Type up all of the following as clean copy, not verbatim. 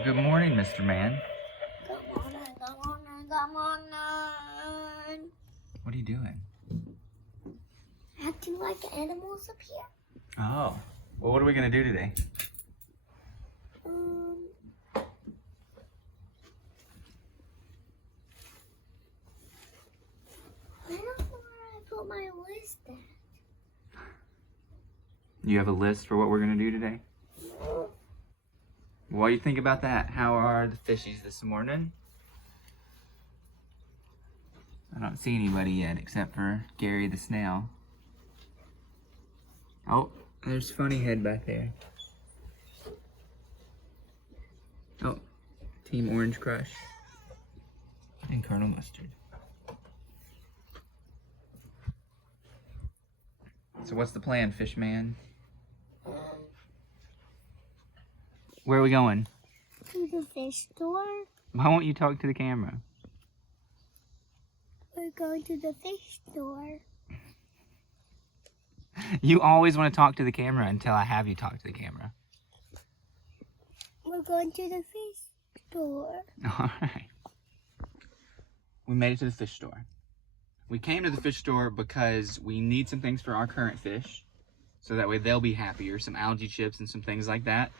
Well, good morning, Mr. Man. Good morning, good morning, good morning. What are you doing? Acting like animals up here. Oh, well, what are we going to do today? I don't know where I put my list at. You have a list for what we're going to do today? What do you think about that? How are the fishies this morning? I don't see anybody yet except for Gary the snail. Oh, there's Funny Head back there. Oh, Team Orange Crush. And Colonel Mustard. So what's the plan, Fish Man? Where are we going? To the fish store. Why won't you talk to the camera? We're going to the fish store. You always want to talk to the camera until I have you talk to the camera. We're going to the fish store. All right. We made it to the fish store. We came to the fish store because we need some things for our current fish, so that way they'll be happier, some algae chips and some things like that.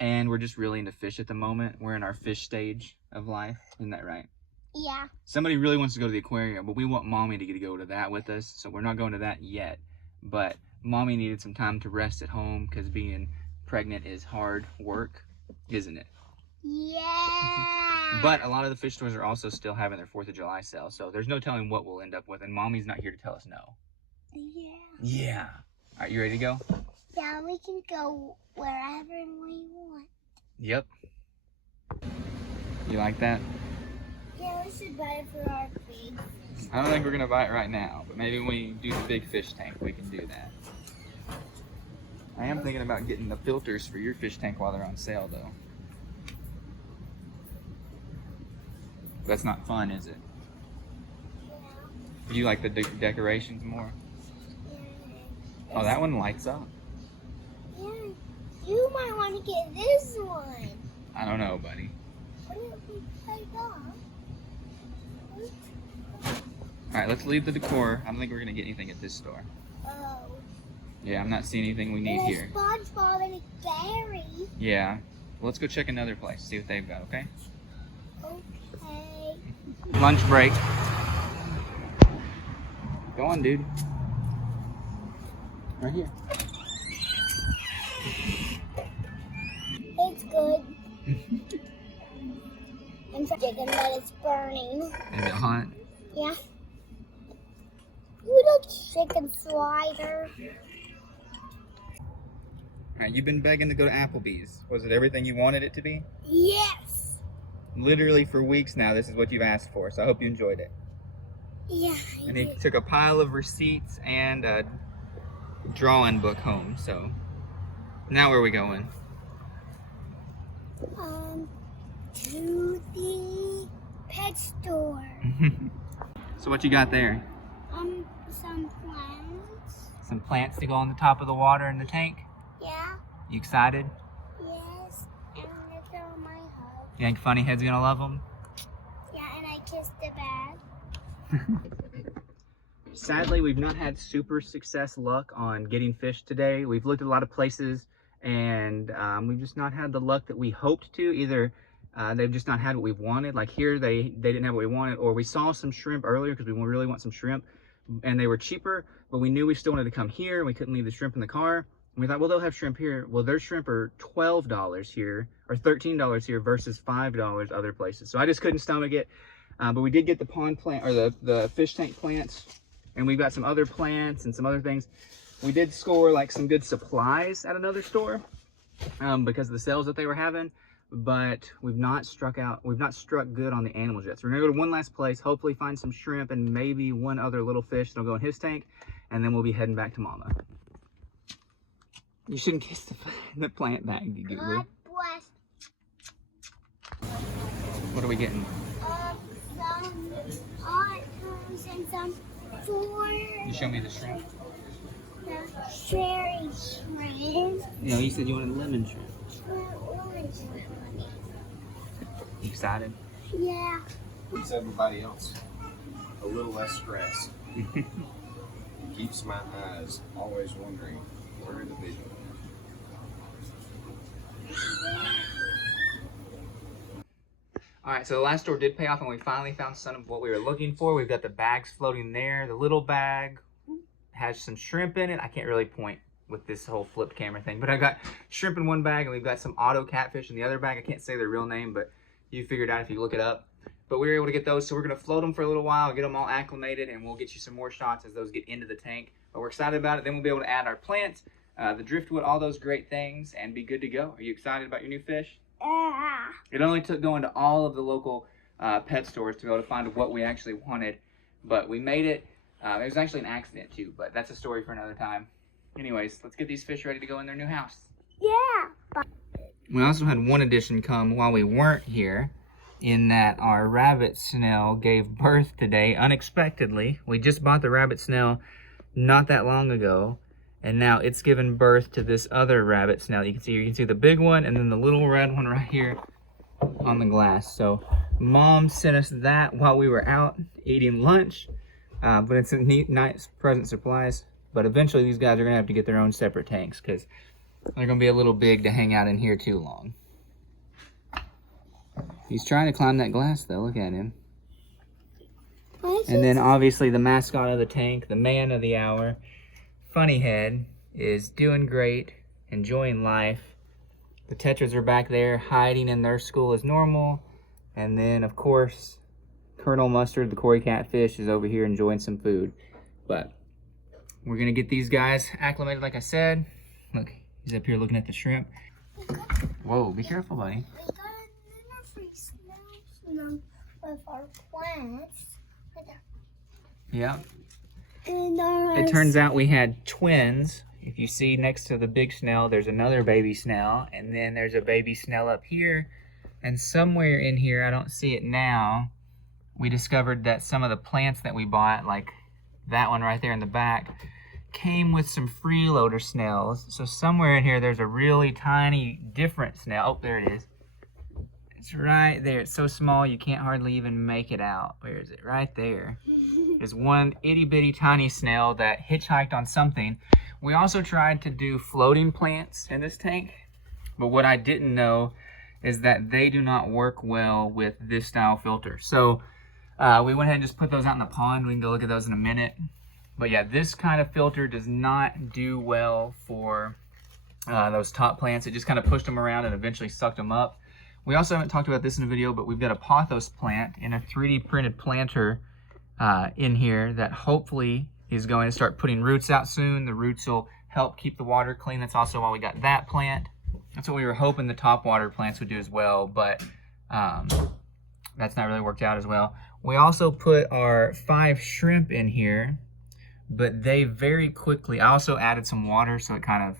And we're just really into fish at the moment. We're in our fish stage of life. Isn't that right? Yeah. Somebody really wants to go to the aquarium, but we want Mommy to go to that with us, so we're not going to that yet. But Mommy needed some time to rest at home because being pregnant is hard work, isn't it? Yeah. But a lot of the fish stores are also still having their 4th of July sale, so there's no telling what we'll end up with, and Mommy's not here to tell us no. Yeah. Yeah. All right, you ready to go? Yeah, we can go wherever we want. Yep. You like that? Yeah, we should buy it for our big fish. I don't think we're going to buy it right now, but maybe when we do the big fish tank, we can do that. I am thinking about getting the filters for your fish tank while they're on sale, though. That's not fun, is it? Yeah. Do you like the decorations more? Yeah. Oh, that one lights up. Yeah. You might want to get this one. I don't know, buddy. What if we play off? All right, let's leave the decor. I don't think we're going to get anything at this store. Oh. Yeah, I'm not seeing anything we need There's here. SpongeBob and Gary. Yeah. Well, let's go check another place, see what they've got, okay? Okay. Lunch break. Go on, dude. Right here. It's good. I'm chicken, but it's burning. Is it hot? Yeah. You look chicken slider. All right, you've been begging to go to Applebee's. Was it everything you wanted it to be? Yes. Literally for weeks now, this is what you've asked for, so I hope you enjoyed it. Yeah. And he took a pile of receipts and a drawing book home, so now where are we going? To the pet store. So what you got there? Some plants. Some plants to go on the top of the water in the tank? Yeah. You excited? Yes. And they're on my hug. You think Funny Head's gonna love them? Yeah, and I kissed the bag. Sadly, we've not had super luck on getting fish today. We've looked at a lot of places and we've just not had the luck that we hoped to. Either they've just not had what we wanted. Like here, they didn't have what we wanted, or we saw some shrimp earlier because we really want some shrimp and they were cheaper, but we knew we still wanted to come here and we couldn't leave the shrimp in the car. And we thought, well, they'll have shrimp here. Well, their shrimp are $12 here or $13 here versus $5 other places. So I just couldn't stomach it. But we did get the pond plant or the fish tank plants, and we've got some other plants and some other things. We did score like some good supplies at another store because of the sales that they were having, but we've not struck good on the animals yet. So we're gonna go to one last place, hopefully find some shrimp and maybe one other little fish that'll go in his tank, and then we'll be heading back to Mama. You shouldn't kiss the plant bag, you goober. God bless. What are we getting? Some hot dogs and some four. You show me the shrimp. The cherry shrimp. You know, you said you wanted lemon shrimp. Orange shrimp, honey. excited? Yeah. Keeps everybody else a little less stressed. Keeps my eyes always wondering where the vision is. All right, so the last store did pay off, and we finally found some of what we were looking for. We've got the bags floating there. The little bag has some shrimp in it. I can't really point with this whole flipped camera thing, but I got shrimp in one bag, and we've got some auto catfish in the other bag. I can't say their real name, but you figure it out if you look it up. But we were able to get those, so we're gonna float them for a little while, get them all acclimated, and we'll get you some more shots as those get into the tank. But we're excited about it. Then we'll be able to add our plants, the driftwood, all those great things, and be good to go. Are you excited about your new fish? Yeah. It only took going to all of the local pet stores to be able to find what we actually wanted, but we made it. It was actually an accident too, but that's a story for another time. Anyways, let's get these fish ready to go in their new house. Yeah. We also had one addition come while we weren't here, in that our rabbit snail gave birth today unexpectedly. We just bought the rabbit snail not that long ago, and now it's given birth to this other rabbit snail. You can see the big one and then the little red one right here on the glass. So Mom sent us that while we were out eating lunch, but it's a neat, nice present surprise. But eventually these guys are gonna have to get their own separate tanks because they're gonna be a little big to hang out in here too long. He's trying to climb that glass though, look at him. And then obviously the mascot of the tank, the man of the hour, Funny Head, is doing great, enjoying life. The Tetras are back there hiding in their school as normal. And then of course, Colonel Mustard, the Cory catfish, is over here enjoying some food. But we're gonna get these guys acclimated like I said. Look, he's up here looking at the shrimp. Whoa, be careful, buddy. We got another free snail with our plants. Yeah. And It turns out we had twins. If you see next to the big snail, there's another baby snail, and then there's a baby snail up here. And somewhere in here, I don't see it now, we discovered that some of the plants that we bought, like that one right there in the back, came with some freeloader snails. So somewhere in here, there's a really tiny, different snail. Oh, there it is. It's right there. It's so small, you can't hardly even make it out. Where is it? Right there. There's one itty bitty tiny snail that hitchhiked on something. We also tried to do floating plants in this tank, but what I didn't know is that they do not work well with this style filter. So we went ahead and just put those out in the pond. We can go look at those in a minute. But yeah, this kind of filter does not do well for those top plants. It just kind of pushed them around and eventually sucked them up. We also haven't talked about this in a video, but we've got a pothos plant in a 3D printed planter in here that hopefully is going to start putting roots out soon. The roots will help keep the water clean. That's also why we got that plant. That's what we were hoping the top water plants would do as well, but that's not really worked out as well. We also put our 5 shrimp in here, but they very quickly, I also added some water, so it kind of,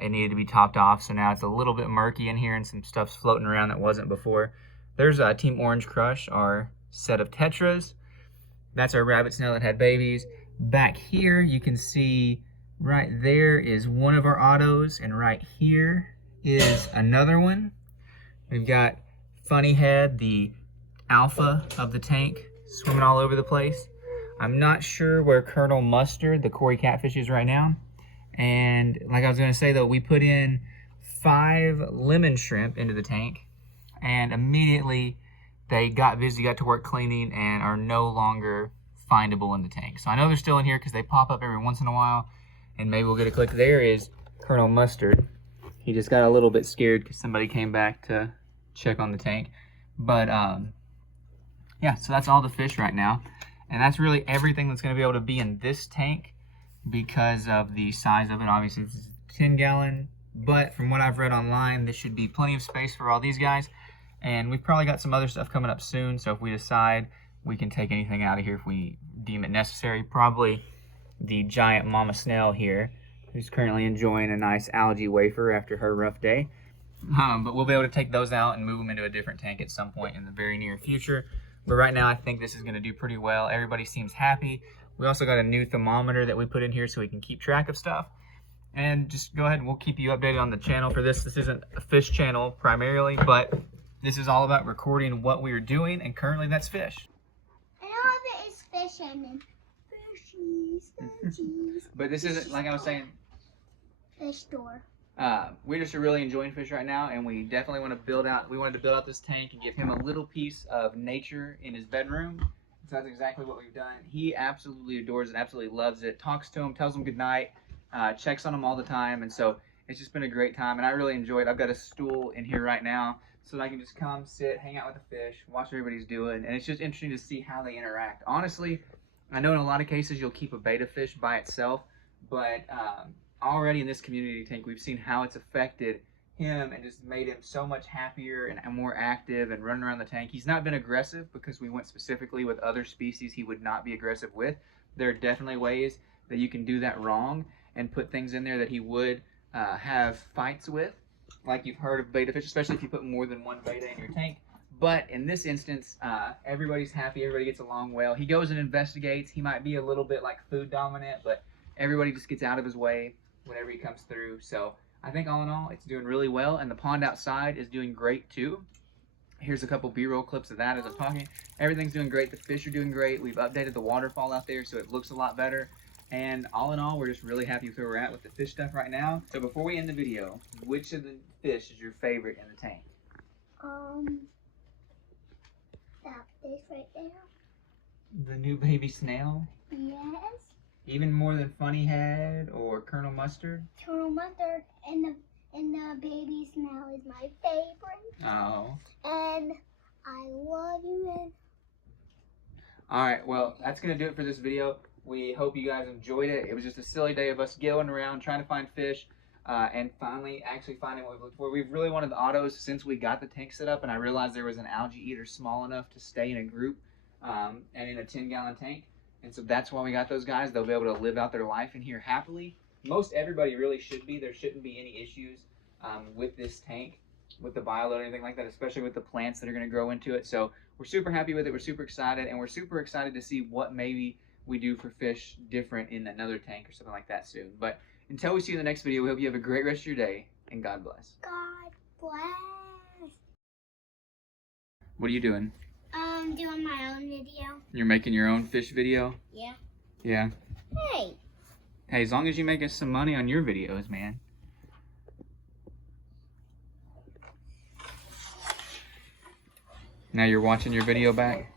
it needed to be topped off. So now it's a little bit murky in here and some stuff's floating around that wasn't before. There's Team Orange Crush, our set of Tetras. That's our rabbit snail that had babies. Back here, you can see right there is one of our autos, and right here is another one. We've got Funny Head, the alpha of the tank, swimming all over the place. I'm not sure where Colonel Mustard, the Cory catfish, is right now. And like I was gonna say though, we put in 5 lemon shrimp into the tank, and immediately they got busy, got to work cleaning, and are no longer findable in the tank. So I know they're still in here because they pop up every once in a while, and maybe we'll get a click. There is Colonel Mustard. He just got a little bit scared because somebody came back to check on the tank. But yeah, so that's all the fish right now. And that's really everything that's gonna be able to be in this tank because of the size of it. Obviously it's a 10-gallon, but from what I've read online, this should be plenty of space for all these guys. And we've probably got some other stuff coming up soon, so if we decide, we can take anything out of here if we deem it necessary. Probably the giant mama snail here, who's currently enjoying a nice algae wafer after her rough day. But we'll be able to take those out and move them into a different tank at some point in the very near future. But right now, I think this is gonna do pretty well. Everybody seems happy. We also got a new thermometer that we put in here so we can keep track of stuff. And just go ahead and we'll keep you updated on the channel for this. This isn't a fish channel primarily, but This is all about recording what we are doing, and currently that's fish. And all of it is fish and fishies. But this isn't, like I was saying, Fish store. we're just really enjoying fish right now, and we definitely want to build out. We wanted to build out this tank and give him a little piece of nature in his bedroom. So that's exactly what we've done. He absolutely adores it, absolutely loves it. Talks to him, tells him goodnight, checks on him all the time, and so it's just been a great time, and I really enjoy it. I've got a stool in here right now so that I can just come, sit, hang out with the fish, watch what everybody's doing, and it's just interesting to see how they interact. Honestly, I know in a lot of cases you'll keep a betta fish by itself, but already in this community tank, we've seen how it's affected him and just made him so much happier and more active and running around the tank. He's not been aggressive because we went specifically with other species he would not be aggressive with. There are definitely ways that you can do that wrong and put things in there that he would have fights with, like you've heard of betta fish, especially if you put more than one betta in your tank. But in this instance, everybody's happy, everybody gets along well. He goes and investigates. He might be a little bit like food dominant, but everybody just gets out of his way whenever he comes through. So I think all in all, it's doing really well, and the pond outside is doing great too. Here's a couple B-roll clips of that as I'm talking. Everything's doing great. The fish are doing great. We've updated the waterfall out there so it looks a lot better. And all in all, we're just really happy with where we're at with the fish stuff right now. So before we end the video, which of the fish is your favorite in the tank? That fish right there. The new baby snail? Yes. Even more than Funny Head or Colonel Mustard? Colonel Mustard and the baby snail is my favorite. Oh. And I love you. And Alright, well, that's going to do it for this video. We hope you guys enjoyed it. It was just a silly day of us going around trying to find fish and finally actually finding what we've looked for. We've really wanted the autos since we got the tank set up, and I realized there was an algae eater small enough to stay in a group and in a 10-gallon tank. And so that's why we got those guys. They'll be able to live out their life in here happily. Most everybody really should be. There shouldn't be any issues with this tank, with the bioload or anything like that, especially with the plants that are going to grow into it. So we're super happy with it. We're super excited, and we're super excited to see what maybe we do for fish different in another tank or something like that soon. But until we see you in the next video, we hope you have a great rest of your day, and God bless. God bless. What are you doing? Doing my own video. You're making your own fish video? Yeah. Yeah. Hey. Hey, as long as you make us some money on your videos, man. Now you're watching your video back?